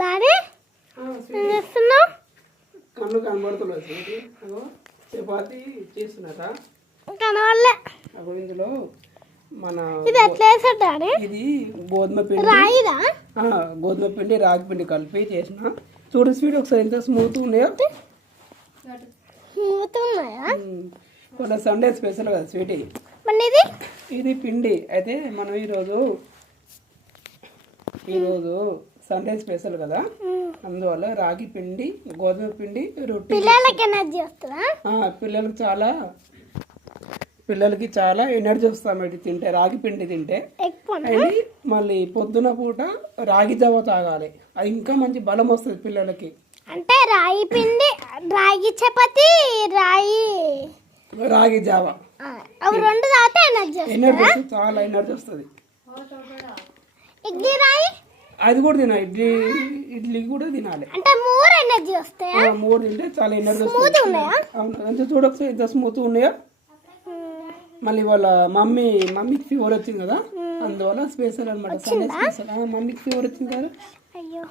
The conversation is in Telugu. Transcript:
డాడీ ఏం చేస్తున్నావు? కళ్ళు కనబడుతున్నాయి. చపాతి చేస్తున్నారా? కనవాళ్ళే. ఇందులో మన ఇది ఎట్లా వేసాడు డాడీ? ఇది గోధుమ పిండి, రాయిదా? గోధుమ పిండి రాగి పిండి కలిపి చేసిన. చూడు స్వీట్ ఒకసారి ఎంత స్మూత్ ఉన్నాయో. స్మూత్ ఉన్నాయా? కొంత సండే స్పెషల్ కదా స్వీట్. మరి ఇది పిండి అయితే మనం ఈరోజు సండే స్పెషల్ కదా, అందువల్ల రాగి పిండి, గోధుమ పిండి, రొట్టి. పిల్లలకి ఎనర్జీ వస్తుందా? పిల్లలకి చాలా ఎనర్జీ వస్తాం ఇది తింటే, రాగి పిండి తింటే. అది మళ్ళీ పొద్దున పూట రాగి జావ తాగాలి, అది ఇంకా మంచి బలం వస్తుంది పిల్లలకి. అంటే రాగి పిండి, రాగి చపాతి, రాగి జావ అవి రెండు తాగితే ఎనర్జీ వస్తుంది, చాలా ఎనర్జీ వస్తుంది. ఇడ్లీ రాయి అది కూడా తినాలి, ఇడ్లీ కూడా తినాలి. అంటే మోర్ ఎనర్జీ వస్తాయా? మోర్ తింటే చాలా ఎనర్జీ వస్తుంది. అవును, ఎంత చూడొచ్చు ఎంత స్మూత్ ఉన్నాయో. మళ్ళీ వాళ్ళ మమ్మీకి ఫీవర్ వచ్చింది కదా, అందువల్ల స్పెషల్ అనమాట సండే స్పెషల్. మమ్మీకి ఫీవర్ వచ్చింది కదా. అయ్యో